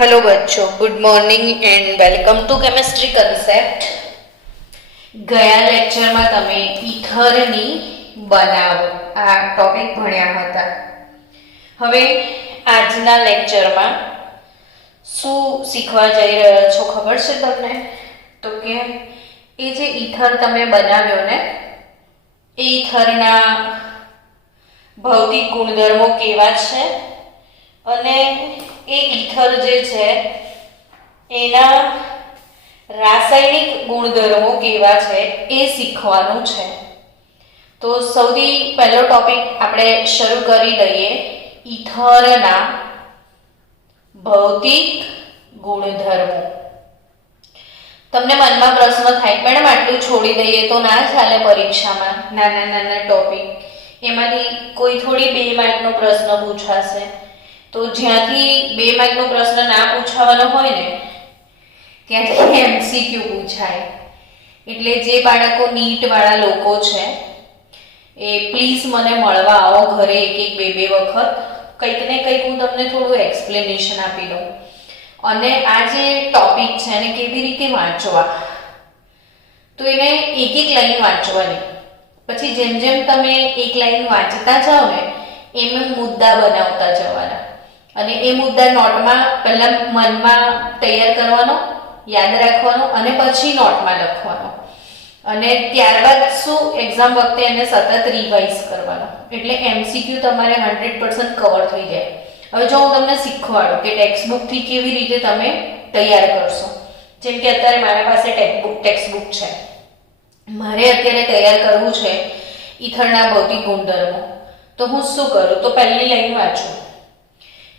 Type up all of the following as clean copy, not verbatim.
Hello बच्चों, good morning and welcome to chemistry concept. ગયા લેક્ચરમાં તમે ઈથરની બનાવો આ ટોપિક ભણ્યા હતા। હવે આજના લેક્ચરમાં શું શીખવા જઈ રહ્યા છો ખબર છે તમને? તો કે એ જે ઈથર તમે બનાવ્યો ને એ ઈથરના ભૌતિક ગુણધર્મો કેવા છે અને એ ઈથર જે છે એના રાસાયણિક ગુણધર્મો કેવા છે એ શીખવાનું છે। તો સૌથી પહેલો ટોપિક આપણે શરૂ કરી દઈએ ઈથરના ભૌતિક ગુણધર્મો। તમને મનમાં પ્રશ્ન થાય મેડમ આટલું છોડી દઈએ તો ના ચાલે પરીક્ષામાં? નાના નાના ટોપિક એમાંથી કોઈ થોડી 2 માર્કનો પ્રશ્ન પૂછાશે। તો જ્યાંથી 2 માર્કનો પ્રશ્ન ના પૂછવાનો હોય ને ત્યાંથી એમસીક્યુ પૂછાય। એટલે જે બાળકો નીટ વાળા લોકો છે એ પ્લીઝ મને મળવા આવો ઘરે એક 2 વખત, કંઈક ને કંઈક હું તમને થોડું એક્સપ્લેનેશન આપી દઉં અને આ જે ટોપિક છે એને કેવી રીતે વાંચવા, તો એને એક લાઈન વાંચવાની, પછી જેમ જેમ તમે એક લાઈન વાંચતા જાઓ ને એમ મુદ્દા બનાવતા જવાના અને એ મુદ્દા નોટમાં પહેલા મનમાં તૈયાર કરવાનો, યાદ રાખવાનો અને પછી નોટમાં લખવાનો અને ત્યારબાદ શું એક્ઝામ વખતે એને સતત રિવાઇઝ કરવાનો, એટલે એમસીક્યુ તમારે 100% કવર થઈ જાય। હવે જો હું તમને શીખવાડું કે ટેક્સ્ટબુકથી કેવી રીતે તમે તૈયાર કરશો, જેમ કે અત્યારે મારા પાસે ટેક્સ્ટબુક છે, મારે અત્યારે તૈયાર કરવું છે ઈથરના ભૌતિક ગુણધર્મો, તો હું શું કરું? તો પહેલી લાઈન વાંચું,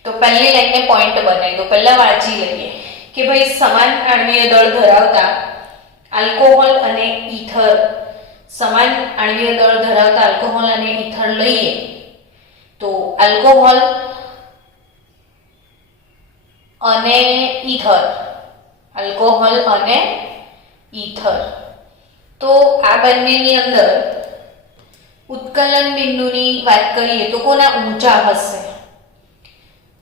તો પહેલી લાઈનને પોઈન્ટ બનાવી દો, પહેલા વાંચી લઈએ કે ભાઈ સમાન આણ્વીય દળ ધરાવતા આલ્કોહોલ અને ઈથર, સમાન આણ્વીય દળ ધરાવતા આલ્કોહોલ અને ઈથર લઈએ તો આલ્કોહોલ અને ઈથર, આલ્કોહોલ અને ઈથર, તો આ બંનેની અંદર ઉત્કલન બિંદુની વાત કરીએ તો કોના ઊંચા હશે?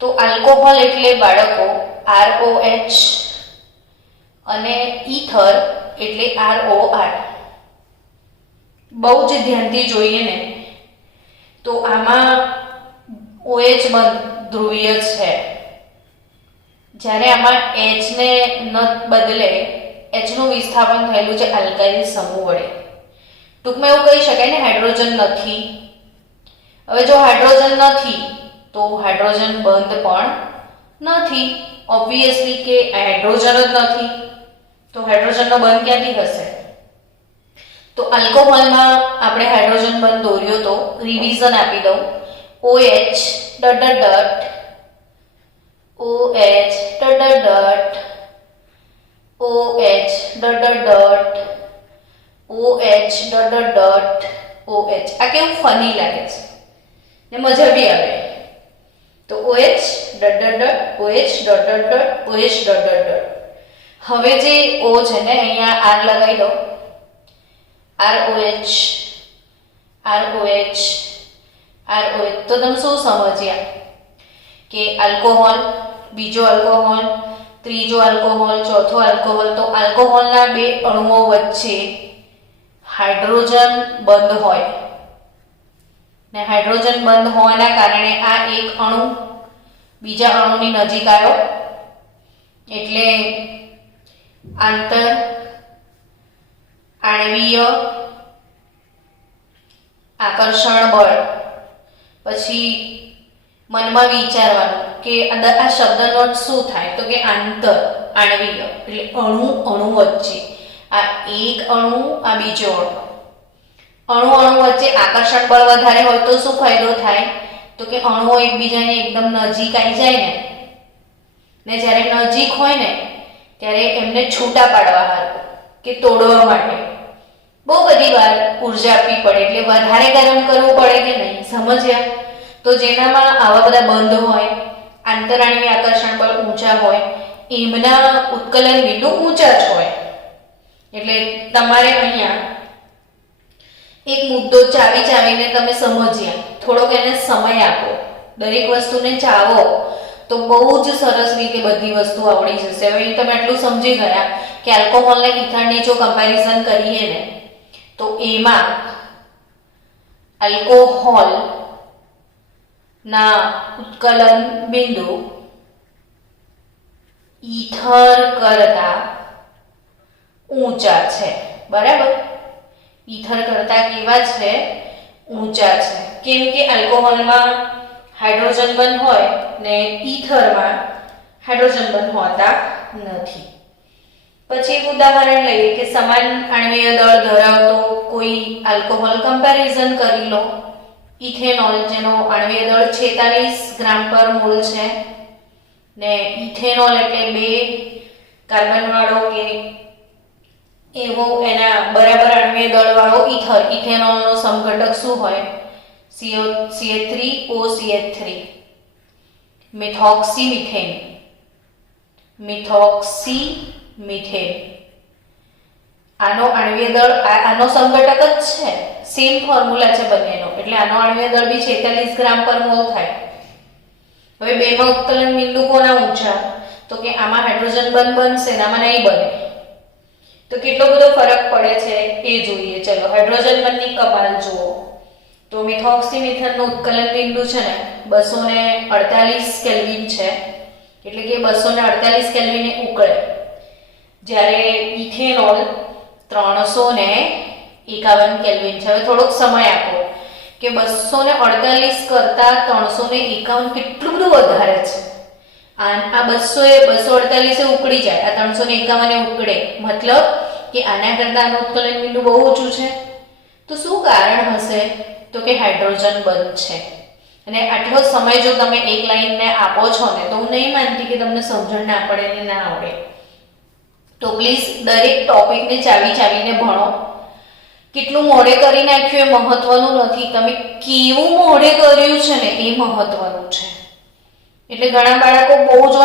તો આલ્કોહોલ એટલે બાળકો ROH અને ઈથર એટલે ROR। બહુ જ ધ્યાનથી જોઈએ ને તો આમાં OH ધ્રુવીય છે, જ્યારે આમાં H ને ન બદલે H નું વિસ્થાપન થયેલું છે આલ્કાઇલ સમૂહ વડે। ટૂંકમાં એવું કહી શકાય ને હાઇડ્રોજન નથી। હવે જો હાઇડ્રોજન નથી તો હાઇડ્રોજન બંધ પણ નથી, ઓબ્વિયસલી કે હાઇડ્રોજન જ નથી તો હાઇડ્રોજનનો બંધ ક્યાંથી હશે? તો આલ્કોહોલમાં આપણે હાઇડ્રોજન બંધ દોર્યો તો રિવિઝન આપી દઉં, OH ડટ ડટ ડટ OH ડટ ડટ ડટ OH ડટ ડટ ડટ OH ડટ ડટ ડટ OH। આ કેવું ફની લાગે છે ને મજા બી આવે। તો OH ડટ ડટ ડટ OH ડટ ડટ ડટ OH ડટ ડટ ડટ। હવે જે O છે ને અહીંયા R લગાવી દો, ROH ROH ROH। તો તમે શું સમજ્યા કે આલ્કોહોલ, બીજો આલ્કોહોલ, ત્રીજો આલ્કોહોલ, ચોથો આલ્કોહોલ, તો આલ્કોહોલના 2 અણુઓ વચ્ચે હાઇડ્રોજન બંધ હોય ને હાઇડ્રોજન બંધ હોવાના કારણે આ એક અણુ બીજા અણુની નજીક આવ્યો એટલે આંતર આણ્વીય આકર્ષણ બળ। પછી મનમાં વિચારવાનું કે આ શબ્દનો શું થાય? તો કે આંતર આણ્વીય એટલે અણુ અણુ વચ્ચે, આ એક અણુ આ બીજો અણુ અણુ વચ્ચે આકર્ષણ બળ વધારે હોય તો શું ફાયદો થાય? તો કે અણુઓ એકબીજાને એકદમ નજીક આવી જાય ને જ્યારે નજીક હોય ને ત્યારે એમને છૂટા પાડવા હારું કે તોડવા માટે બહુ બધી વાર ઉર્જા આપવી પડે, એટલે વધારે ગરમ કરવું પડે કે નહીં? સમજ્યા? તો જેનામાં આવા બધા બંધ હોય, આંતરાણ્વીય આકર્ષણ બળ ઊંચા હોય, એમના ઉત્કલન બિંદુ ઊંચા જ હોય। એટલે તમારે અહીંયા એક મુદ્દો ચાવીને તમે સમજ્યા, થોડોક એને સમય આપો, દરેક વસ્તુને ચાવો તો બહુ જ સરસ રીતે બધી વસ્તુ આવડી જશે. હવે તમે એટલું સમજી ગયા કે આલ્કોહોલ અને ઇથરની જો કમ્પેરિઝન કરીએ ને તો એમાં આલ્કોહોલ ના ઉત્કલન બિંદુ ઈથર કરતા ઊંચા છે. બરાબર, ઈથર કરતા કેવા છે? ઊંચા છે. કેમ કે આલ્કોહોલમાં હાઇડ્રોજન બંધ હોય ને ઈથરમાં હાઇડ્રોજન બંધ હોતા નથી. પછી એક ઉદાહરણ લઈએ કે સમાન આણ્વીય દળ ધરાવતો કોઈ આલ્કોહોલ કમ્પેરિઝન કરી લો. ઇથેનોલ જેનો આણ્વીય દળ 46 ગ્રામ પર મોલ છે ને ઇથેનોલ એટલે 2 કાર્બન વાળો કે એવો એના બરાબર આણ્વીય દળ વાળો ઈથર. ઇથેનોલનો સમઘટક શું હોય? CH3OCH3 મિથોક્સીમિથેન. આનો આણ્વીય દળ આનો સમઘટક જ છે, સેમ ફોર્મ્યુલા છે બંનેનો, એટલે આનો આણ્વીય દળ બી 46 ગ્રામ પર મોલ થાય. હવે બેમાં ઉત્કલન બિંદુ કોના ઊંચા? તો કે આમાં હાઇડ્રોજન બંધ બનશે ને આમાં નહીં બને. તો કેટલો બધો ફરક પડે છે એ જોઈએ. ચલો હાઇડ્રોજન બંધની કમાલ જુઓ. તો મિથોક્સીમિથનનું ઉત્કલન બિંદુ છે ને 248 કેલ્વિન છે, એટલે કે 248 કેલ્વિને ઉકળે. જ્યારે ઇથેનોલ 351 કેલ્વિન છે. હવે થોડોક સમય આપો કે 248 કરતા 351 કેટલું બધું વધારે છે. આ 248 ઉકળી જાય, આ 351 ઉકળે, મતલબ કે આના કરતા આનું ઉત્કલન બિંદુ બહુ ઓછું છે. તો શું કારણ હશે? તો કે હાઇડ્રોજન બંધ છે. અને આટલો સમય જો તમે એક લાઈનને આપો છો ને તો હું નહીં માનતી કે તમને સમજણ ના પડે ને ના આવડે. તો પ્લીઝ દરેક ટોપિકને ચાવીને ભણો. કેટલું મોડે કરી નાખ્યું એ મહત્વનું નથી, તમે કેવું મોડે કર્યું છે ને એ મહત્વનું છે. એટલે ઘણા બાળકો બહુ જ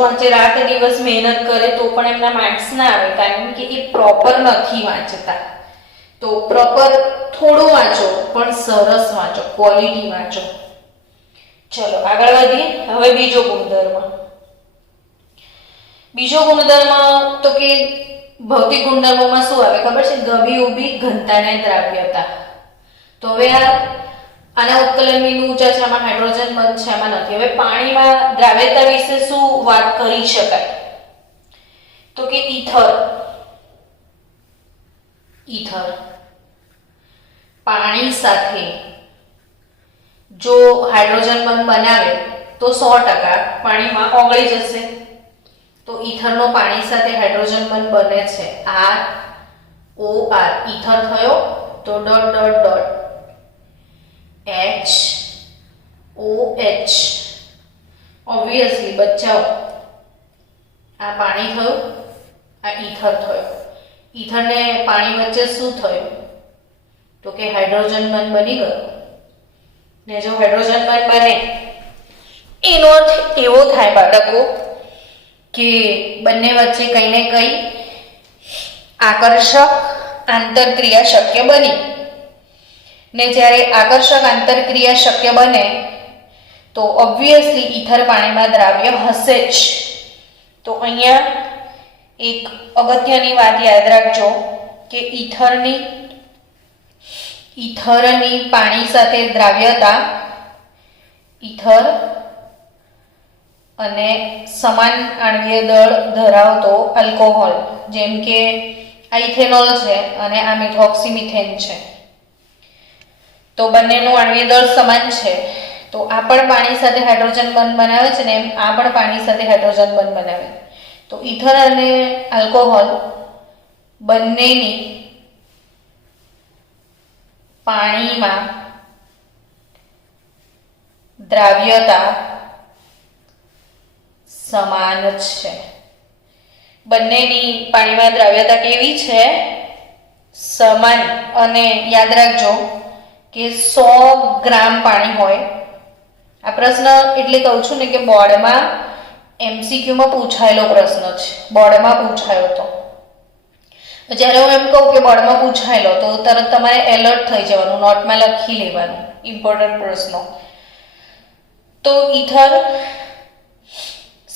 વાંચે, રાત દિવસ મહેનત કરે તો પણ એમના માર્ક્સ ના આવે, કારણ કે એ પ્રોપર નથી વાંચતા. તો પ્રોપર થોડું વાંચો પણ સરસ વાંચો, ક્વોલિટી વાંચો. ચલો આગળ વધીએ. હવે બીજો ગુણધર્મ તો કે ભૌતિક ગુણધર્મોમાં શું આવે ખબર છે? ગભી ઊભી ઘનતા ને દ્રાવ્યતા. તો હવે આના ઉત્કલન બિંદુ ઊંચા છે, આમાં હાઇડ્રોજન બંધ છે, આમાં નથી. હવે પાણીમાં દ્રાવ્યતા વિશે શું વાત કરી શકાય? તો કે ઈથર પાણી સાથે જો હાઇડ્રોજન બંધ બનાવે તો 100% પાણીમાં ઓગળી જશે. તો ઈથરનો પાણી સાથે હાઇડ્રોજન બંધ બને છે ROR, ઈથર થયો. તો ... HOH, ઓબ્વિયસલી બચાવો, આ પાણી થયું, આ ઈથર થયો. ઈથરને પાણી વચ્ચે શું થયું? તો કે હાઇડ્રોજન બંધ બની ગયો. ને જો હાઇડ્રોજન બંધ બને એનો અર્થ એવો થાય બાળકો કે બંને વચ્ચે કંઈ ને કંઈ આકર્ષક આંતરક્રિયા શક્ય બની. ને જ્યારે આકર્ષક આંતરક્રિયા શક્ય બને તો ઓબ્વિયસલી ઈથર પાણીમાં દ્રાવ્ય હશે જ. તો અહીંયા એક અગત્યની વાત યાદ રાખજો કે ઈથરની પાણી સાથે દ્રાવ્યતા, ઈથર અને સમાન આણ્વીય દળ ધરાવતો આલ્કોહોલ, જેમ કે આ ઇથેનોલ છે અને આ મિથોક્સીમિથેન છે, તો બંનેનું આણ્વીય દળ સમાન છે. તો આ પણ પાણી સાથે હાઇડ્રોજન બંધ બનાવે છે ને એમ આ પણ પાણી સાથે હાઇડ્રોજન બંધ બનાવે. તો ઈથર અને આલ્કોહોલ બંનેની પાણીમાં દ્રાવ્યતા સમાન છે. બંનેની પાણીમાં દ્રાવ્યતા કેવી છે? સમાન. અને યાદ રાખજો કે 100 ગ્રામ પાણી હોય. આ પ્રશ્ન એટલે કહું છું ને કે બોર્ડમાં MCQમાં પૂછાયેલો પ્રશ્ન છે, બોર્ડમાં પૂછાયો તો. જ્યારે હું એમ કહું કે બોર્ડમાં પૂછાયેલો તો તરત તમારે એલર્ટ થઈ જવાનું, નોટમાં લખી લેવાનું ઇમ્પોર્ટન્ટ પ્રશ્નો. તો ઈથર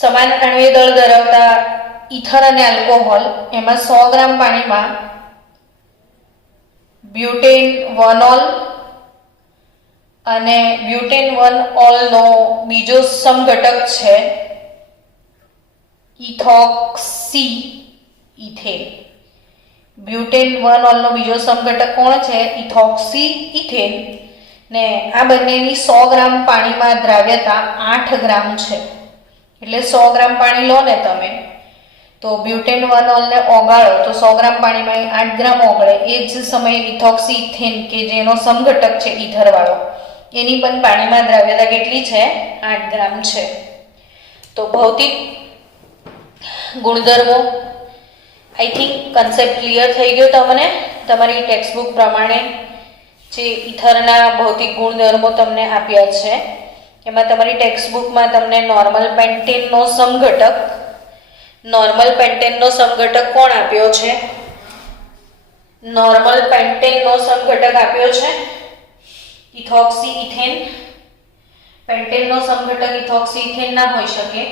સમાન આણ્વીય દળ ધરાવતા ઇથર અને આલ્કોહોલ એમાં 100 ગ્રામ પાણીમાં બ્યુટેન 1 ઓલ અને બ્યુટેન 1 ઓલનો બીજો સમઘટક છે ઇથોક્સી ઇથેન. બ્યુટેન 1 ઓલનો બીજો સમઘટક કોણ છે? Ethoxy ethane. ને આ બંનેની 100 ગ્રામ પાણીમાં દ્રાવ્યતા 8 ગ્રામ છે. એટલે 100 ગ્રામ પાણી લો ને તમે તો બ્યુટેન 1 ઓલને ઓગાળો તો 100 ગ્રામ પાણીમાં 8 ગ્રામ ઓગળે. એ જ સમયે ઇથોક્સી ઇથેન કે જેનો સમઘટક છે ઇથર વાળો એની પણ પાણીમાં દ્રાવ્યતા કેટલી છે? 8 ગ્રામ છે. તો ભૌતિક ગુણધર્મો આઈ થિંક કન્સેપ્ટ ક્લિયર થઈ ગયો તમને. તમારી ટેક્સ્ટબુક પ્રમાણે જે ઇથરના ભૌતિક ગુણધર્મો તમને આપ્યા છે એમાં તમારી ટેક્સ્ટબુકમાં તમને નોર્મલ પેન્ટેનનો સમઘટક કોણ આપ્યો છે? નોર્મલ પેન્ટેનનો સમઘટક આપ્યો છે ઇથોક્સી ઇથેન. પેન્ટેનનો સમઘટક ઇથોક્સી ઇથેન ના હોઈ શકે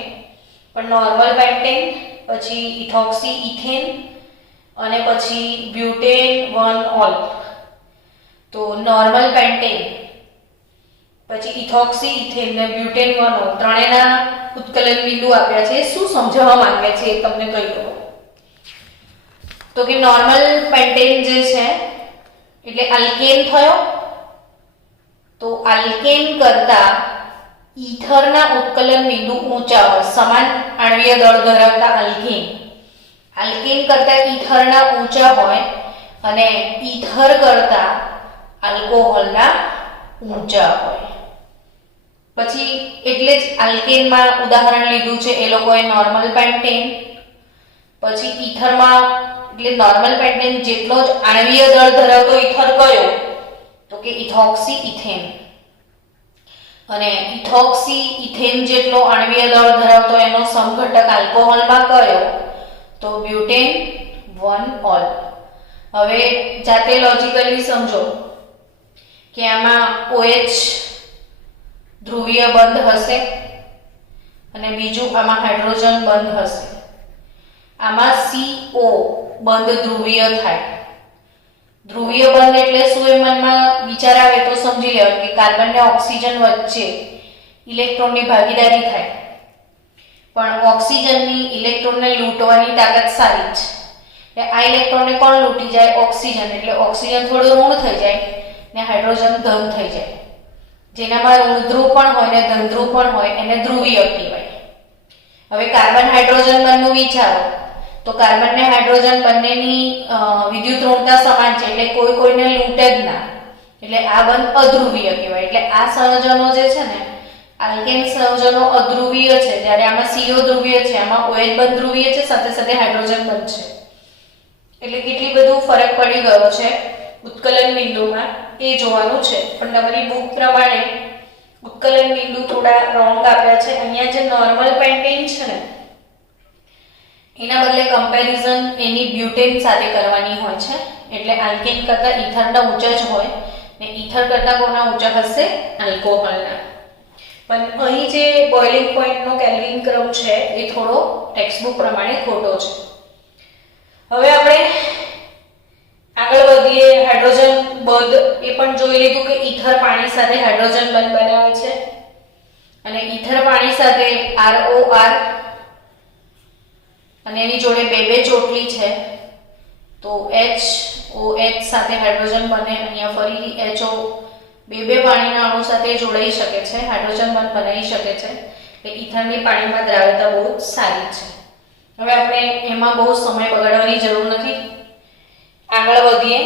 પણ નોર્મલ પેન્ટેન, પછી ઇથોક્સી ઇથેન અને પછી બ્યુટેન 1 ઓલ. તો નોર્મલ પેન્ટેન પછી ઇથોક્સી ઇથેન ને બ્યુટેન 1 ઓલ ત્રણેયના ઉત્કલન બિંદુ આપ્યા છે. શું સમજાવવા માંગે છે એ તમને કહી દઉં. તો કે નોર્મલ પેન્ટેન જે છે એટલે આલ્કેન થયો. તો આલ્કેન કરતા ઇથરના ઉત્કલન બિંદુ ઊંચા હોય. સમાન આણ્વીય દળ ધરાવતા આલ્કેન કરતા ઇથરના ઊંચા હોય અને ઇથર કરતા આલ્કોહોલના ઊંચા હોય. પછી એટલે જ આલ્કેનમાં ઉદાહરણ લીધું છે એ લોકોએ નોર્મલ પેન્ટેન. પછી ઇથરમાં એટલે નોર્મલ પેન્ટેન જેટલો જ આણ્વીય દળ ધરાવતો ઇથર કયો? તો કે ઇથોક્સી ઇથેન. અને ઇથોક્સી ઇથેન જેટલો આણ્વીય દળ ધરાવતો એનો સમઘટક આલ્કોહોલમાં કયો? તો બ્યુટેન 1 ઓલ. હવે જાતે લોજિકલી સમજો કે આમાં OH ધ્રુવીય બંધ હશે અને બીજું આમાં હાઇડ્રોજન બંધ હશે. આમાં CO બંધ ધ્રુવીય થાય. ધ્રુવીય બંધ એટલે શું? એ મનમાં વિચાર આવે તો સમજી લેવાનું કે કાર્બન ને ઓક્સિજન વચ્ચે ઇલેક્ટ્રોનની ભાગીદારી થાય. પણ ઓક્સિજનની ઇલેક્ટ્રોનને લૂંટવાની તાકાત સારી છે. એટલે આ ઇલેક્ટ્રોનને કોણ લૂંટી જાય? ઓક્સિજન. એટલે ઓક્સિજન થોડું ઋણ થઈ જાય ને હાઇડ્રોજન ધન થઈ જાય. જેનામાં ઋણ ધ્રુવ પણ હોય ને ધન ધ્રુવ પણ હોય એને ધ્રુવીય કહેવાય. હવે કાર્બન હાઇડ્રોજન બંધનું વિચારો તો કાર્બન ને હાઇડ્રોજન બંનેની વિદ્યુત ઋણતા સમાન છે એટલે કોઈ કોઈને લૂંટે જ ના. એટલે આ બંધ અધ્રુવીય કહેવાય. એટલે આ સંયોજનો જે છે ને આલ્કેન સંયોજનો અધ્રુવીય છે જ્યારે આમાં CO ધ્રુવીય છે, આમાં OH બંધ ધ્રુવીય છે, સાથે સાથે હાઇડ્રોજન બંધ છે. એટલે કેટલી બધું ફરક પડી ગયો છે ઉત્કલન બિંદુમાં એ જોવાનું છે. પણ તમારી બુક પ્રમાણે ઉત્કલન બિંદુ થોડા રોંગ આપ્યા છે. અહીંયા જે નોર્મલ પેન્ટેન છે ને એના બદલે કમ્પેરિઝન એની બ્યુટેન સાથે કરવાની હોય છે. એટલે આલ્કેન કરતા ઇથરના ઊંચા જ હોય ને ઇથર કરતા કોના ઊંચા હશે? આલ્કોહોલના. પણ અહીં જે બોઇલિંગ પોઈન્ટનો કેલ્વિન ક્રમ છે એ થોડો ટેક્સ્ટબુક પ્રમાણે ખોટો છે. હવે આપણે આગળ વધીએ. હાઇડ્રોજન બંધ એ પણ જોઈ લીધું કે ઇથર પાણી સાથે હાઇડ્રોજન બંધ બનાવે છે અને ઇથર પાણી સાથે ROR અને એની જોડે બે ચોટલી છે તો HOH સાથે હાઇડ્રોજન બને. અહીંયા ફરીથી HO બે પાણીના અણુ સાથે જોડાઈ શકે છે, હાઇડ્રોજન બંધ બનાવી શકે છે. એટલે ઇથરની પાણીમાં દ્રાવ્યતા બહુ સારી છે. હવે આપણે એમાં બહુ સમય બગાડવાની જરૂર નથી. આગળ વધીએ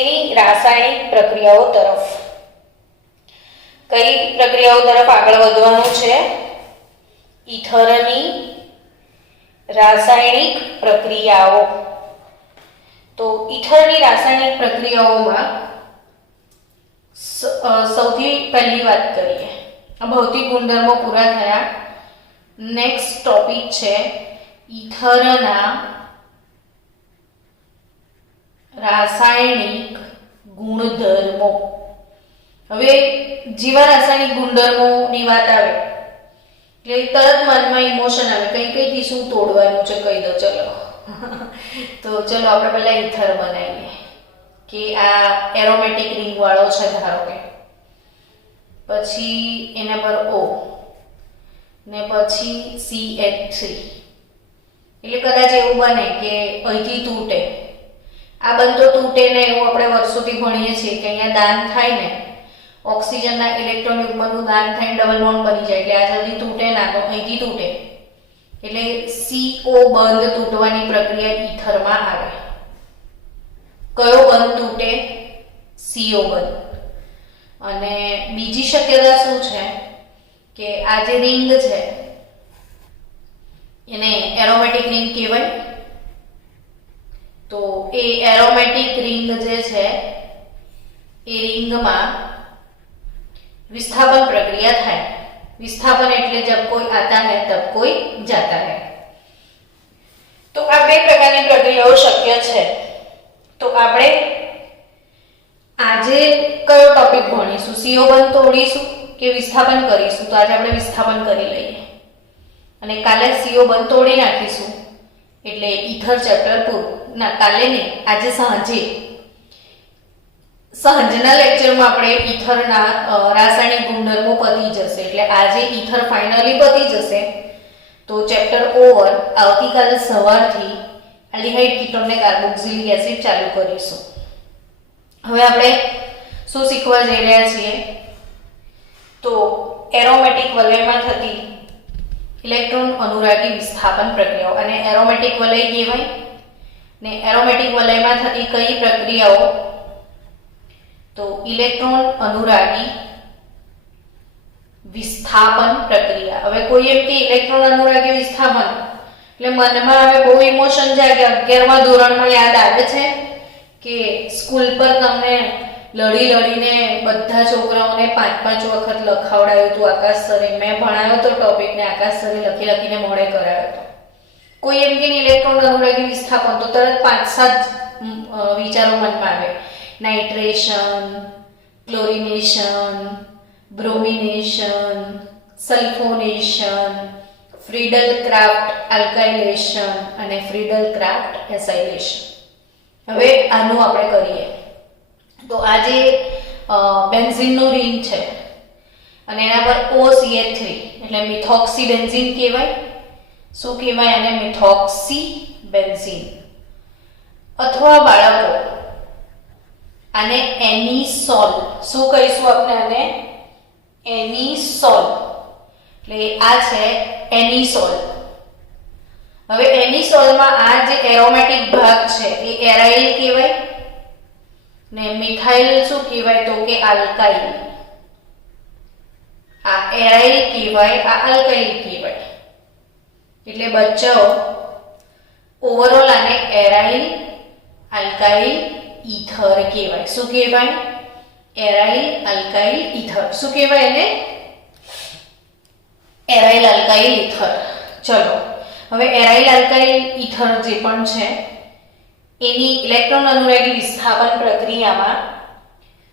એની રાસાયણિક પ્રક્રિયાઓ તરફ. કઈ પ્રક્રિયાઓ તરફ આગળ વધવાનું છે? ઇથરની રાસાયણિક પ્રક્રિયાઓ. તો ઇથરની રાસાયણિક પ્રક્રિયાઓમાં સૌથી પહેલી વાત કરીએ. આ ભૌતિક ગુણધર્મો પૂરા થયા. નેક્સ્ટ ટોપિક છે ઇથરના રાસાયણિક ગુણધર્મો. હવે જીવા રાસાયણિક ગુણધર્મોની વાત આવે એટલે તરત મનમાં ઇમોશન આવે, કઈથી શું તોડવાનું છે કહી દો ચલો. તો ચલો આપણે પહેલા ઈથર બનાવીએ કે આ એરોમેટિક રિંગ વાળો છે ધારો કે, પછી એના પર O ને પછી CH3. એટલે કદાચ એવું બને કે અહીંથી તૂટે, આ બનતો તૂટે ને એવું આપણે વર્ષોથી ભણીએ છીએ કે અહીંયા દાન થાય ને, ઓક્સિજનના ઇલેક્ટ્રોન યુગ્મનું દાન થઈને ડબલ બોન્ડ બની જાય, એટલે આ જલ્દી તૂટે ના તો અહીંથી તૂટે, એટલે CO બંધ તૂટવાની પ્રક્રિયા ઈથરમાં આવે. કયો બંધ તૂટે? CO બંધ. અને બીજી શક્યતા શું છે કે આ જે રિંગ છે એને એરોમેટિક રિંગ કહેવાય. તો એ એરોમેટિક રિંગ જે છે એ રિંગમાં विस्थापन प्रक्रिया થાય. विस्थापन એટલે जब कोई आता है तब कोई जाता है. તો આ બે પ્રકારની પ્રક્રિયાઓ શક્ય છે. તો આપણે આજે કયો ટોપિક ભણીશું? CO બંધ તોડીશું કે વિસ્થાપન કરીશું? તો આજે આપણે વિસ્થાપન કરી લઈએ અને કાલે CO બંધ તોડી નાખીશું એટલે ઈથર ચેપ્ટર પૂરું. ના, કાલે નહીં, આજે સાંજના લેક્ચરમાં આપણે ઈથરના રાસાયણિક ગુણધર્મો પતી જશે, એટલે આજે ઈથર ફાઇનલી પતી જશે. તો ચેપ્ટર ઓવર. આવતીકાલે સવારથી આલ્ડિહાઇડ કીટોન ને કાર્બોક્સિલિક એસિડ ચાલુ કરીશું. હવે આપણે શું શીખવા જઈ રહ્યા છીએ? તો એરોમેટિક વલયમાં થતી ઇલેક્ટ્રોન અનુરાગી વિસ્થાપન પ્રક્રિયાઓ, અને એરોમેટિક વલય કહેવાય ને એરોમેટિક વલયમાં થતી કઈ પ્રક્રિયાઓ? તો ઇલેક્ટ્રોન અનુરાગી વિસ્થાપન પ્રક્રિયા. હવે કોઈ એમ કે ઇલેક્ટ્રોન અનુરાગી વિસ્થાપન એટલે મનમાં હવે બહુ ઇમોશન જાય કે 11મા ધોરણમાં યાદ આવે છે કે સ્કૂલ પર તમને લડીને બધા છોકરાઓને 5-5 વખત લખાવડાયું હતું આકાશ સરે. મેં ભણાયો તો ટોપિકને આકાશ સરે લખીને મોડે કરાયો હતો. કોઈ એમ કે ઇલેક્ટ્રોન અનુરાગી વિસ્થાપન તો તરત 5-7 વિચારો મનમાં આવે. Nitration, chlorination, bromination, sulphonation, Friedel Crafts alkylation અને ફ્રીડલ ક્રાફ્ટ એસાઇલેશન. હવે આનું આપણે કરીએ. તો આ જે બેન્ઝીનનું રિંગ છે અને એના પર OCH3 એટલે મિથોક્સી બેન્ઝીન કહેવાય. શું કહેવાય આને? Methoxy benzene. અથવા બાળકો આને એનિસોલ. શું કહીશું આપણે આને? એનિસોલ. એટલે આ છે એનિસોલ. હવે એનિસોલમાં આ જે એરોમેટિક ભાગ છે એ એરાઇલ કહેવાય ને મિથાઇલ શું કહેવાય? તો કે આલ્કાઇલ. આ એરાઇલ કહેવાય, આ આલ્કાઇલ કહેવાય. એટલે બચ્ચાઓ ઓવરઓલ આને એરાઇલ આલ્કાઇલ ઈથર કહેવાય. શું કહેવાય? Aryl alkyl ether. શું કહેવાય એને? Aryl alkyl ether. ચલો હવે એરાઇલ આલ્કાઇલ ઈથર જે પણ છે એની ઇલેક્ટ્રોન અનુરાગી વિસ્થાપન પ્રક્રિયામાં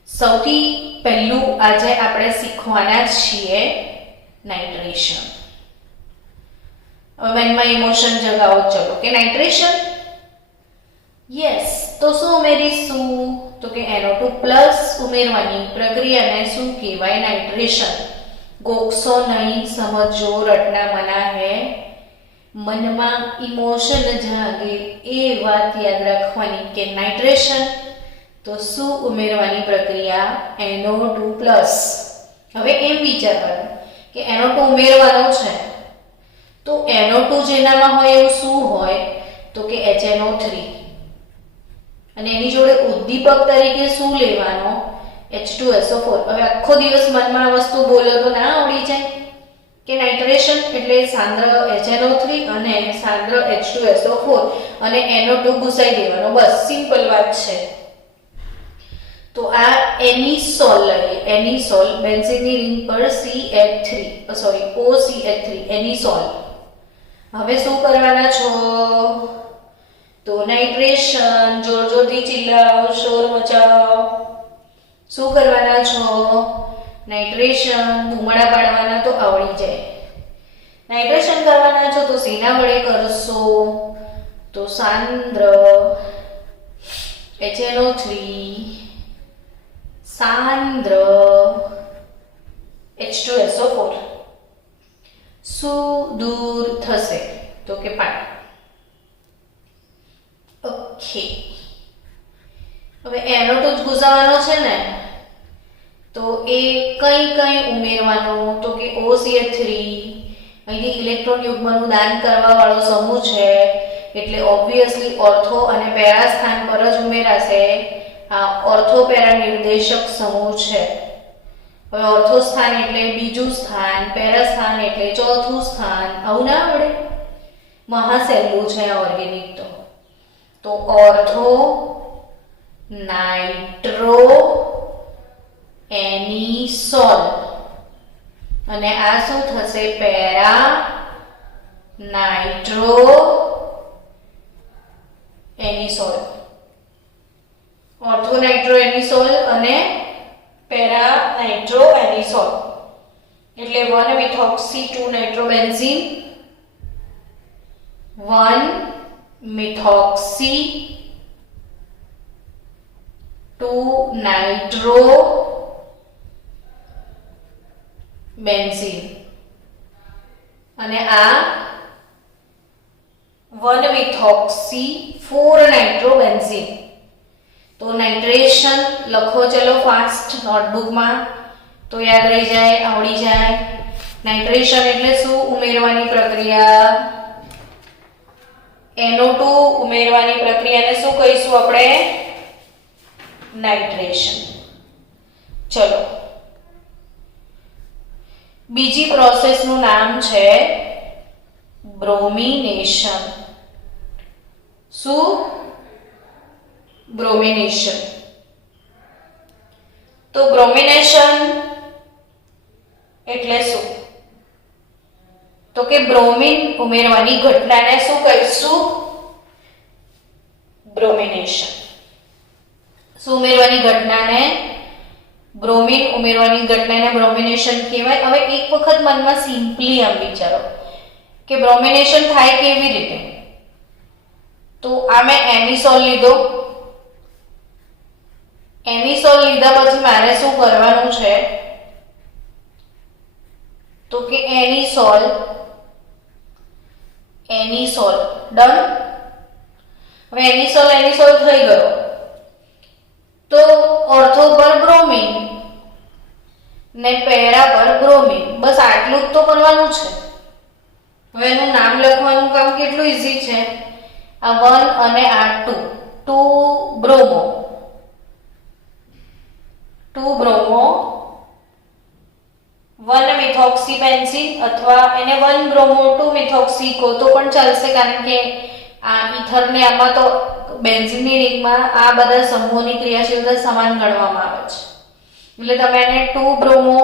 સૌથી પહેલું આજે આપણે શીખવાના છીએ નાઇટ્રેશન. હવે મનમાં ઇમોશન જગાવો ચલો કે નાઇટ્રેશન. યસ, તો શું ઉમેરીશું? તો કે NO2+ ઉમેરવાની પ્રક્રિયાને શું કહેવાય? નાઇટ્રેશન. ગોખશો નહીં, સમજો, રટના મના હે. મનમાં ઇમોશન જાગે એ વાત યાદ રાખવાની કે નાઇટ્રેશન તો શું ઉમેરવાની પ્રક્રિયા? NO2+. હવે એમ વિચારવાનું કે NO2 ઉમેરવાનો છે તો NO2 જેનામાં હોય એવું શું હોય? તો કે HNO3. અને એની જોડે ઉદ્દીપક તરીકે શું લેવાનો? H2SO4. હવે આખો દિવસ મનમાં આ વસ્તુ બોલો તો ના આવડી જાય કે નાઇટ્રેશન એટલે સાંદ્ર HNO3 અને સાંદ્ર H2SO4 અને NO2 ઘુસાઈ દેવાનો. બસ સિમ્પલ વાત છે. તો આ એનિસોલ લઈએ. એનિસોલ બેન્ઝીનની રિંગ પર OCH3 એનિસોલ. હવે શું કરવાના છો? તો નાઇટ્રેશન. જોરથી ચિલ્લાઓ, શોર મચાવો. શું કરવાના છો? નાઇટ્રેશન. બૂમડા પાડવાના તો આવડી જાય. નાઇટ્રેશન કરવાના છો તો શેના વડે કરશો? તો સાંદ્ર HNO3 સાંદ્ર H2SO4 શું દૂર થશે? તો કે પાણી. ઓકે, હવે એનો તો જ ગુસાવાનો છે ને, તો એ કઈ ઉમેરવાનું? તો કે OCH3 અહીંથી ઇલેક્ટ્રોન યુગ્મનું દાન કરવા વાળો સમૂહ છે એટલે ઓબ્વિયસલી ઓર્થો અને પેરા સ્થાન પર જ ઉમેરાશે. આ ઓર્થો પેરા નિર્દેશક સમૂહ છે. હવે ઓર્થો સ્થાન એટલે બીજું સ્થાન, પેરા સ્થાન એટલે ચોથું સ્થાન. આવું ના આવડે? મહાસેલું છે આ ઓર્ગેનિક તો ઓર્થો નાઇટ્રો એનિસોલ અને આ શું થશે? Para nitro anisole. Ortho nitro anisole અને પેરા નાઇટ્રો એનિસોલ એટલે 1 methoxy 2 nitrobenzene 1 methoxy 2 nitro benzene અને આ 1 મિથોક્સી 4 નાઇટ્રોબેન્ઝીન. તો નાઇટ્રેશન લખો ચલો ફાસ્ટ નોટબુકમાં તો યાદ રહી જાય, આવડી જાય. નાઇટ્રેશન એટલે શું? ઉમેરવાની પ્રક્રિયા. NO2 ઉમેરવાની પ્રક્રિયાને શું કહીશું આપણે? નાઇટ્રેશન. ચલો, બીજી પ્રોસેસનું નામ છે બ્રોમિનેશન. શું? બ્રોમિનેશન. તો બ્રોમિનેશન એટલે શું? તો કે બ્રોમિન ઉમેરવાની ઘટનાને શું કહીશું? બ્રોમિનેશન. શું ઉમેરવાની ઘટનાને? બ્રોમિન ઉમેરવાની ઘટનાને બ્રોમિનેશન કહેવાય. હવે એક વખત મનમાં સિમ્પલી આમ વિચારો કે બ્રોમિનેશન થાય કેવી રીતે? તો આ મેં એનિસોલ લીધો. એનિસોલ લીધા પછી મારે શું કરવાનું છે? તો કે એનિસોલ ડન. હવે એનિસોલ થઈ ગયો તો ઓર્થો પર બ્રોમિન ને પેરા પર બ્રોમિન, બસ આટલું જ તો કરવાનું છે. હવે એનું નામ લખવાનું કામ કેટલું ઈઝી છે. આ 1 અને આ 2 બ્રોમો 1 મિથોક્સી બેન્ઝીન અથવા એને 1 બ્રોમો 2 મિથોક્સી કહો તો પણ ચાલશે, કારણ કે આ ઈથરને આમાં તો બેન્ઝીનની રિંગમાં આ બધા સમૂહોની ક્રિયાશીલતા સમાન ગણવામાં આવે છે. એટલે તમે એને 2 બ્રોમો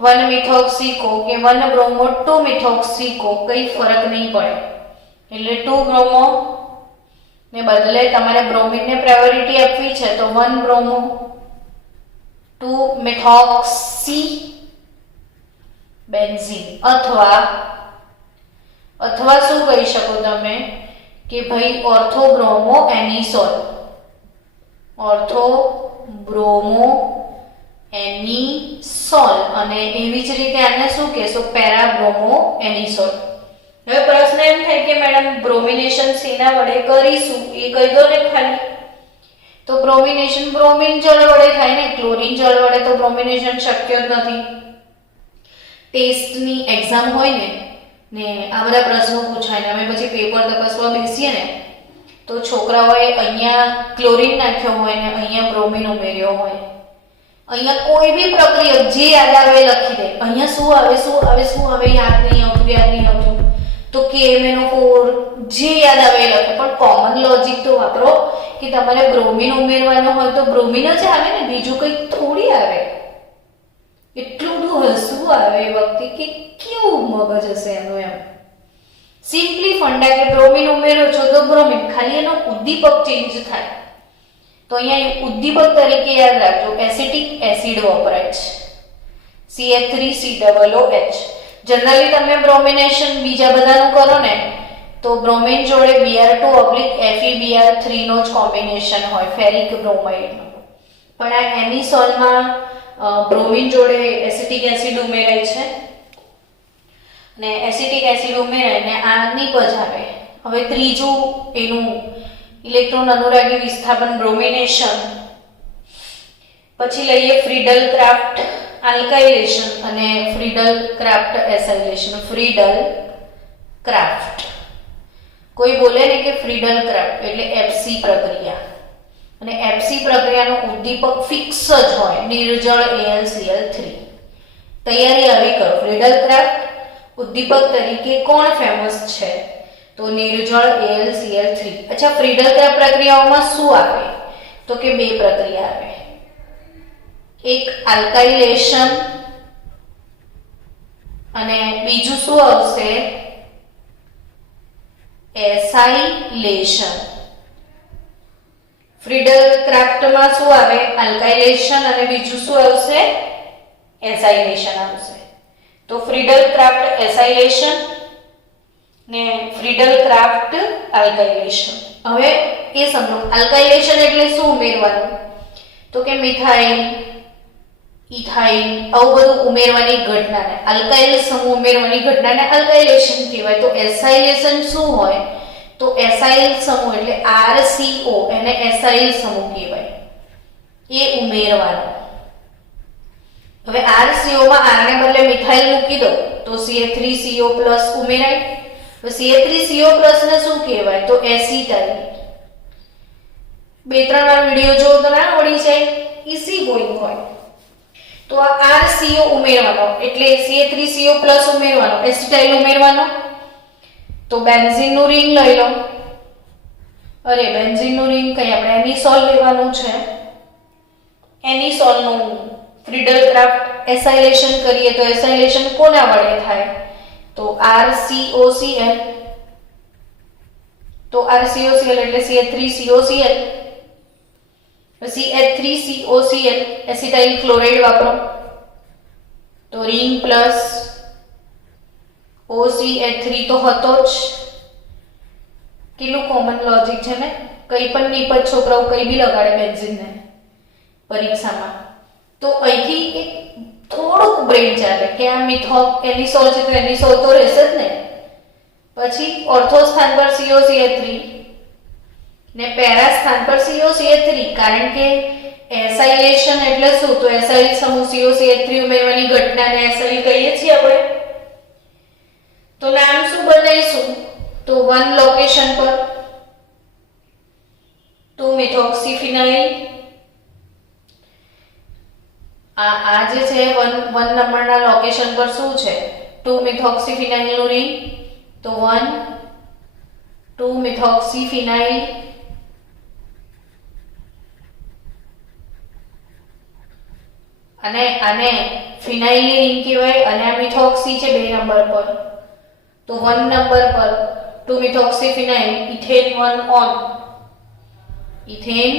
1 મિથોક્સી કહો કે 1 બ્રોમો 2 મિથોક્સી કહો, કઈ ફરક નહીં પડે. એટલે 2 બ્રોમો ને બદલે તમારે બ્રોમિનને પ્રાયોરિટી આપવી છે તો 1 બ્રોમો 2 મિથોક્સી બેન્ઝીન અથવા શું કહી શકો તમે કે ભાઈ ઓર્થો બ્રોમો એનિસોલ. અને એવી જ રીતે આને શું કહેશો? Para bromo anisole. હવે પ્રશ્ન એમ થાય કે મેડમ બ્રોમિનેશન શેના વડે કરીશું એ કહી દો ને ખાલી. તો બ્રોમિનેશન બ્રોમિન જળ વડે થાય ને, ક્લોરીન જળ વડે તો બ્રોમિનેશન શક્ય જ નથી. ટેસ્ટની એક્ઝામ હોય ને આ બધા પ્રશ્નો પૂછાય ને અમે પછી પેપર તપાસવા બેસીએ ને તો છોકરાઓએ અહીંયા ક્લોરીન નાખ્યો હોય ને અહીંયા બ્રોમિન ઉમેર્યો હોય. અહીંયા કોઈ બી પ્રક્રિયા જે યાદ આવે લખી દે. અહીંયા શું આવે યાદ નહીં આવતું. તો KMnO4 જે યાદ આવે લખે, પણ કોમન લોજિક તો વાપરો કે તમારે બ્રોમિન ઉમેરવાનો હોય તો બ્રોમિન જ આવે ને, બીજું કંઈ થોડી આવે. એટલું બધું હસવું આવે એ વખતે કે કેવું મગજ હશે એનું. એમ સિમ્પલી ફંડા કે બ્રોમિન ઉમેરો છો તો બ્રોમિન, ખાલી એનો ઉદ્દીપક ચેન્જ થાય. તો અહીંયા ઉદ્દીપક તરીકે યાદ રાખજો એસિટિક એસિડ વપરાય છે CH3COOH. જનરલી તમે બ્રોમિનેશન બીજા બધાનું કરો ને તો બ્રોમિન જોડે Br2/FeBr3 નો જ કોમ્બિનેશન હોય, ફેરિક બ્રોમાઇડનો. પણ આ એનિસોલમાં બ્રોમિન જોડે એસિટિક એસિડ ઉમેરાય છે ને એસિટિક એસિડ ઉમેરાઈને આ નિપજ આવે. હવે ત્રીજું એનું ઇલેક્ટ્રોન અનુરાગી વિસ્થાપન બ્રોમિનેશન. પછી લઈએ ફ્રીડલ ક્રાફ્ટ આલ્કાઇલેશન અને ફ્રીડલ ક્રાફ્ટ એસાઇલેશન. ફ્રીડલ ક્રાફ્ટ, કોઈ બોલે ને કે ફ્રીડલ ક્રાફ્ટ એટલે એફસી પ્રક્રિયા, અને એફસી પ્રક્રિયાનો ઉદ્દીપક ફિક્સ જ હોય, નિર્જળ AlCl3. તૈયારી આવી કરો. ફ્રીડલ ક્રાફ્ટ ઉદ્દીપક તરીકે કોણ ફેમસ છે? તો નિર્જળ AlCl3. અચ્છા, ફ્રીડલ ક્રાફ્ટ પ્રક્રિયાઓમાં શું આવે? તો કે બે પ્રક્રિયા આવે, એક આલ્કાઇલેશન અને બીજું શું આવશે? એસાઇલેશન. ફ્રીડલ ક્રાફ્ટમાં શું આવે? આલ્કાઇલેશન અને બીજું શું આવશે? એસાઇલેશન આવશે. તો ફ્રીડલ ક્રાફ્ટ એસાઇલેશન ને ફ્રીડલ ક્રાફ્ટ આલ્કાઇલેશન. હવે એ સમજો, આલ્કાઇલેશન એટલે શું ઉમેરવાનું? તો કે મિથાઇલ, ઇથાઇલ, આવું બધું ઉમેરવાની ઘટનાને, આલ્કાઇલ સમૂહ ઉમેરવાની ઘટનાને આલ્કાઇલેશન કહેવાય. તો એસાઇલેશન શું હોય? તો એસાઇલ સમૂહ એટલે RCO, એને એસાઇલ સમૂહ કહેવાય, એ ઉમેરવાનો. હવે RCO માં R ને બદલે મિથાઇલ મૂકી દો તો CH3CO+ ઉમેરાય. તો CH3CO+ ને શું કહેવાય? તો એસિટાઇલ. બે ત્રણ વાર વિડિયો જોવો તો ના આવડી જાય, ઈઝી ગોઈંગ હોય. તો આ RCO ઉમેરવાનો એટલે CH3CO+ ઉમેરવાનો, એસિટાઇલ ઉમેરવાનો. તો બેન્ઝીન નું રિંગ લઈ લો. અરે બેન્ઝીન નું રિંગ કઈ, આપણે એનિસોલ લેવાનું છે. એનિસોલ નું ફ્રીડલ ક્રાફ્ટ એસાઇલેશન કરીએ તો એસાઇલેશન કોના વડે થાય? તો RCOCl. તો RCOCl એટલે CH3COCl. CH3COCl એસિટાઇલ ક્લોરાઇડ વાપરો તો રિંગ પ્લસ OCH3 તો હતો જ. કેટલું કોમન લોજિક છે ને, કઈ પણ નિપજ છોકરાઓ કઈ બી લગાડે બેન્ઝીનને પરીક્ષામાં. તો અહીંથી એક થોડુંક બ્રેન ચાલે કે આ મિથોક એનિસોલ છે તો એનિસોલ તો રહેશે જ ને. પછી ઓર્થો સ્થાન પર COCH3 ને પેરા સ્થાન પર COCH3, કારણ કે એસાઇલેશન એટલે શું? તો એસાઇલ સમૂહ COCH3 ઉમેરવાની ઘટનાને એસાઇલ કહીએ છીએ આપણે. તો નામ શું બનાવીશું? તો 1 લોકેશન પર 2-મિથોક્સીફિનાઇલ. આ જે છે 1 નંબરના લોકેશન પર શું છે? 2-મિથોક્સીફિનાઇલ નું રિંગ. તો 1,2-મિથોક્સીફિનાઇલ. અને આને ફિનાઇલની રિંગ કહેવાય, અને આ મિથોક્સી છે 2 નંબર પર. તો 1 નંબર પર 2-મિથોક્સીફિનાઇલ, ઇથેન 1 ઓન, ઇથેન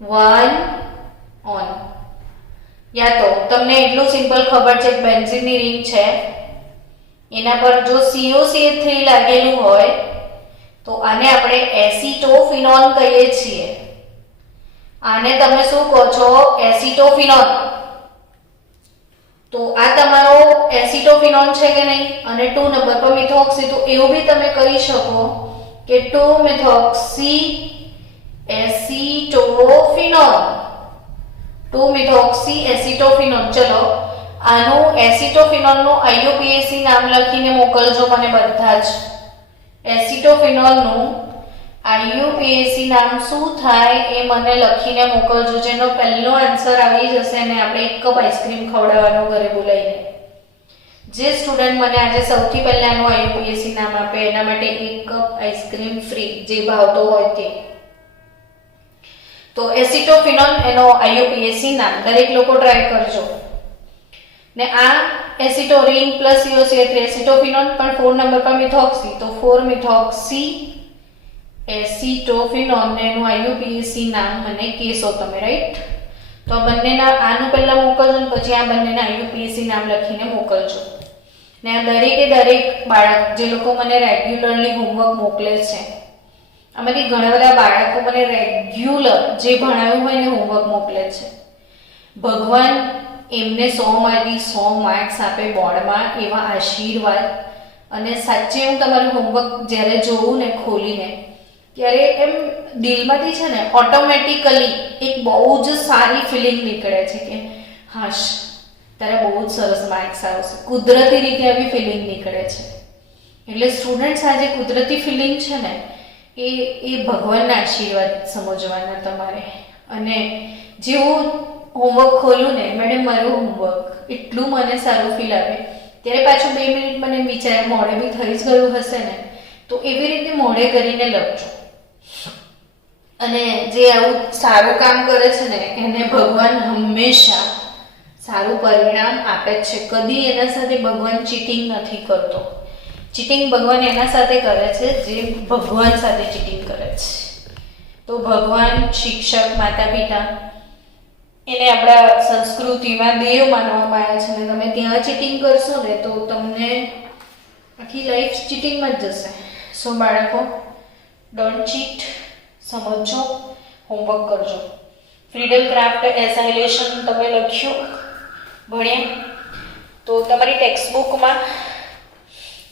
1 ઓન. યા તો તમને એટલું સિમ્પલ ખબર છે કે બેન્ઝીનની રિંગ છે, એના પર જો COCH3 લાગેલું હોય તો આને આપણે એસિટોફિનોન કહીએ છીએ. આને તમે શું કહો છો? એસિટોફિનોન. તો આ તમારો એસિટોફિનોન છે કે નહીં? અને 2 નંબર પર મિથોક્સી, તો એવું બી તમે કહી શકો કે 2-મિથોક્સી એસિટોફિનોન. 2-મિથોક્સી એસિટોફિનોન. ચલો આનું એસિટોફિનોલનું IUPAC નામ લખીને મોકલજો મને બધા જ. એસિટોફિનોલનું IUPAC નામ શું થાય એ મને લખીને મોકલજો. જેનો પહેલો આન્સર આવી જશે ને આપણે 1 કપ આઈસ્ક્રીમ ખવડાવવાનો ઘરે બોલાવીને. જે સ્ટુડન્ટ મને આજે સૌથી પહેલા એનું IUPAC નામ આપે એના માટે 1 કપ આઈસ્ક્રીમ ફ્રી, જે ભાવતો હોય તે. તો એસિટોફિનોન એનો IUPAC નામ. દરેક લોકો ટ્રાય કરજો. ને આ એસિટો રિંગ પ્લસ COCH3 એસિટોફિનોન, પણ 4 નંબર પર મિથોક્સી, તો 4-મિથોક્સી એસિટોફિનોન એનું IUPAC નામ મને કહેશો તમે, રાઈટ? તો આ બંનેના આનું પહેલાં મોકલજો ને પછી આ બંનેના યુપીએસસી નામ લખીને મોકલજો. ને આ દરેક બાળક જે લોકો મને રેગ્યુલરલી હોમવર્ક મોકલે છે, આમાંથી ઘણા બધા બાળકો મને રેગ્યુલર જે ભણાવ્યું હોય ને હોમવર્ક મોકલે છે. ભગવાન એમને 100 માર્ક્સ આપે બોર્ડમાં, એવા આશીર્વાદ. અને સાચે હું તમારું હોમવર્ક જ્યારે જોઉં ને ખોલીને, ત્યારે એમ દિલમાંથી છે ને ઓટોમેટિકલી એક બહુ જ સારી ફિલિંગ નીકળે છે કે હાશ, તારે બહુ જ સરસ માર્ક્સ આવશે. કુદરતી રીતે આવી ફિલિંગ નીકળે છે. એટલે સ્ટુડન્ટ્સ આ જે કુદરતી ફિલિંગ છે ને એ ભગવાનના આશીર્વાદ સમજવાના તમારે. અને જેવું હોમવર્ક ખોલું ને, મેડમ મારું હોમવર્ક એટલું મને સારું ફીલ આવે, ત્યારે પાછું 2 મિનિટ મને વિચાર મોડે બી થઈ જ ગયું હશે ને, તો એવી રીતે મોડે કરીને લખજો. અને જે આવું સારું કામ કરે છે ને એને ભગવાન હંમેશા સારું પરિણામ આપે જ છે. કદી એના સાથે ભગવાન ચીટિંગ નથી કરતો. ચીટિંગ ભગવાન એના સાથે કરે છે જે ભગવાન સાથે ચીટિંગ કરે છે. તો ભગવાન, શિક્ષક, માતા પિતા, એને આપણા સંસ્કૃતિમાં દેવ માનવામાં આવ્યા છે. અને તમે ત્યાં ચીટિંગ કરશો ને તો તમને આખી લાઈફ ચીટિંગમાં જ જશે. સો બાળકો, ડોન્ટ ચીટ, સમજો, હોમવર્ક કરજો. ફ્રીડમ ક્રાફ્ટ એસાઇલેશન તમે લખ્યું, ભણ્યા, તો તમારી ટેક્સ્ટ બુકમાં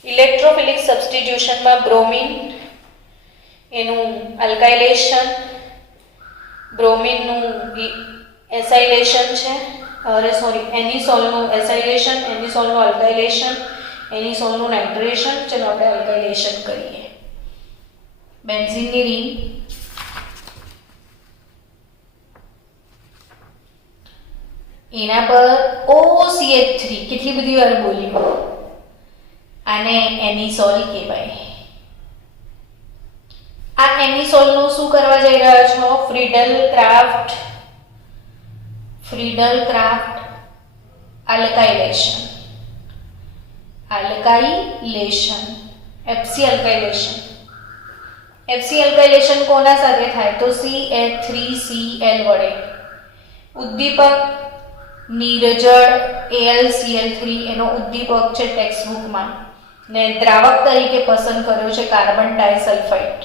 ઇલેક્ટ્રોફિલિક સબસ્ટિટ્યુશનમાં બ્રોમિન, એનું આલ્કાઇલેશન, બ્રોમિનનું એસાઇલેશન છે, એનિસોલનું એસાઇલેશન, એનિસોલનું આલ્કાઇલેશન, એનિસોલનું નાઇટ્રેશન. ચલો આપણે આલ્કાઇલેશન કરીએ. બેન્ઝીનની રિંગ, એના પર OCH3 કેટલી બધી વાર બોલ્યું, આને એનિસોલ કહેવાય. આ એનિસોલનું શું કરવા જઈ રહ્યા છો? ફ્રીડલ ક્રાફ્ટ આલ્કાઇલેશન, FC આલ્કાઇલેશન કોના સાથે થાય? તો CH3Cl વડે. ઉદ્દીપક નીરજળ AlCl3 એનો ઉદ્દીપક છે ટેક્સ્ટ બુકમાં. ને દ્રાવક તરીકે પસંદ કર્યો છે કાર્બન ડાયસલ્ફાઇડ.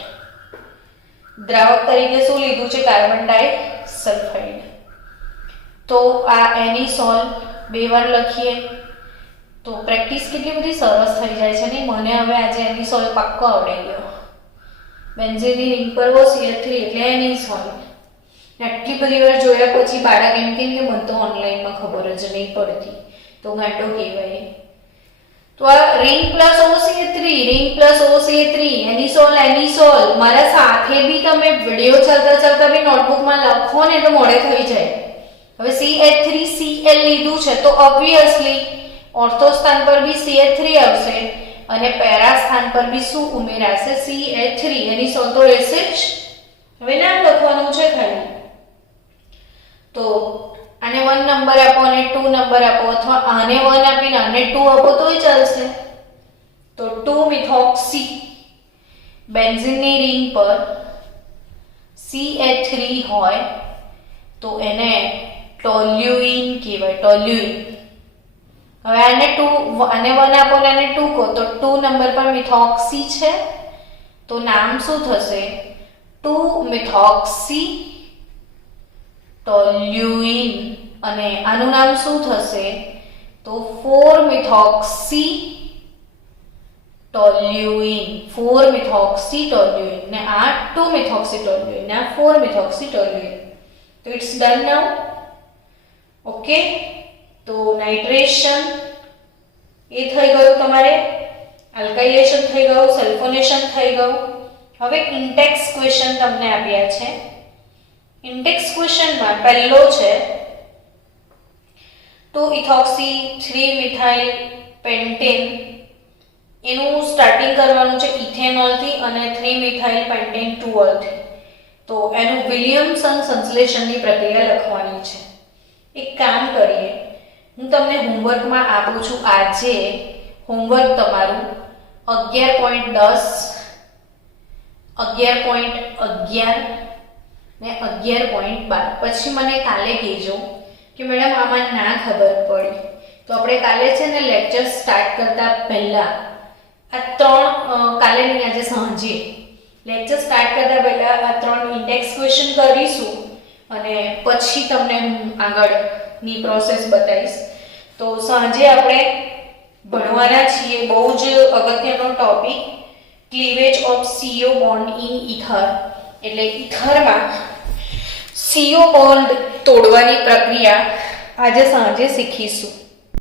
દ્રાવક તરીકે શું લીધું છે? Carbon disulphide. તો આ એનિસોલ 2 વાર લખીએ તો પ્રેક્ટિસ કેટલી બધી સરસ થઈ જાય છે ને. મને હવે આજે એનિસોલ પાક્કો આવડી ગયો. બેન્ઝીનની રિંગ પર OCH3 એટલે એનિસોલ. આટલી બધી વાર જોયા પછી બાળક એમ કે મને તો ઓનલાઈનમાં ખબર જ નહીં પડતી, તો ગાંડો કહેવાય. તો આ રિંગ પ્લસ OCH3 એનિસોલ. મારા સાથે બી તમે વિડીયો ચાલતા બી નોટબુકમાં લખો ને તો મોડે થઈ જાય. હવે CH3Cl લીધું છે તો ઓબ્વિયસલી ઓર્થો સ્થાન પર બી CH3 આવશે અને પેરા સ્થાન પર બી શું ઉમેરાશે? CH3. એનિસોલ તો રહેશે જ. હવે નામ લખવાનું છે ખાલી. તો આને 1 નંબર આપો અને 2 નંબર આપો, અથવા આને 1 આપીને આને 2 આપો તોય ચાલશે. તો 2-મિથોક્સી. બેન્ઝીનની રિંગ પર CH3 હોય તો એને ટોલ્યુઇન કહેવાય, ટોલ્યુઇન. હવે આને 1 આપો ને આને 2 કહો તો 2 નંબર પર મિથોક્સી છે તો નામ શું થશે? 2-મિથોક્સી ટોલ્યુઇન. અને આનું નામ શું થશે? તો 4-મિથોક્સી ટોલ્યુઇન. 4-મિથોક્સી ટોલ્યુઇન. ને આ 2-મિથોક્સી ટોલ્યુઇન, ને આ 4-મિથોક્સી ટોલ્યુઇન. તો ઇટ્સ ડન નાઉ. ઓકે, તો નાઇટ્રેશન એ થઈ ગયું તમારે, આલ્કાઇલેશન થઈ ગયું, સલ્ફોનેશન થઈ ગયું. હવે ઇન્ટેક્સ ક્વેશ્ચન તમને આપ્યા છે. ઇન્ટેક્સ ક્વેશ્ચનમાં પહેલો છે 2-ઇથોક્સી 3-મિથાઇલ પેન્ટેન. એનું સ્ટાર્ટિંગ કરવાનું છે ઇથેનોલ થી અને 3-મિથાઇલ પેન્ટેન 2-ઓલ થી. તો એનું વિલિયમસન સંશ્લેષણની પ્રક્રિયા લખવાની છે. એક કામ કરીએ, હું તમને હોમવર્કમાં આપું છું. આજે હોમવર્ક તમારું 11.10, 11.11, ને 11.12. પછી મને કાલે કહેજો કે મેડમ આમાં ના ખબર પડી. તો આપણે કાલે છે ને લેક્ચર સ્ટાર્ટ કરતા પહેલાં કાલે નહીં, આજે સાંજે લેક્ચર સ્ટાર્ટ કરતા પહેલાં આ 3 ઇન્ડેક્સ ક્વેશ્ચન કરીશું અને પછી તમને હું આગળની પ્રોસેસ બતાવીશ. તો સાંજે આપણે ભણવાના છીએ બહુ જ અગત્યનો topic, cleavage of CO bond in ether. એટલે ઇથરમાં CO બોન્ડ તોડવાની પ્રક્રિયા આજે સાંજે શીખીશું.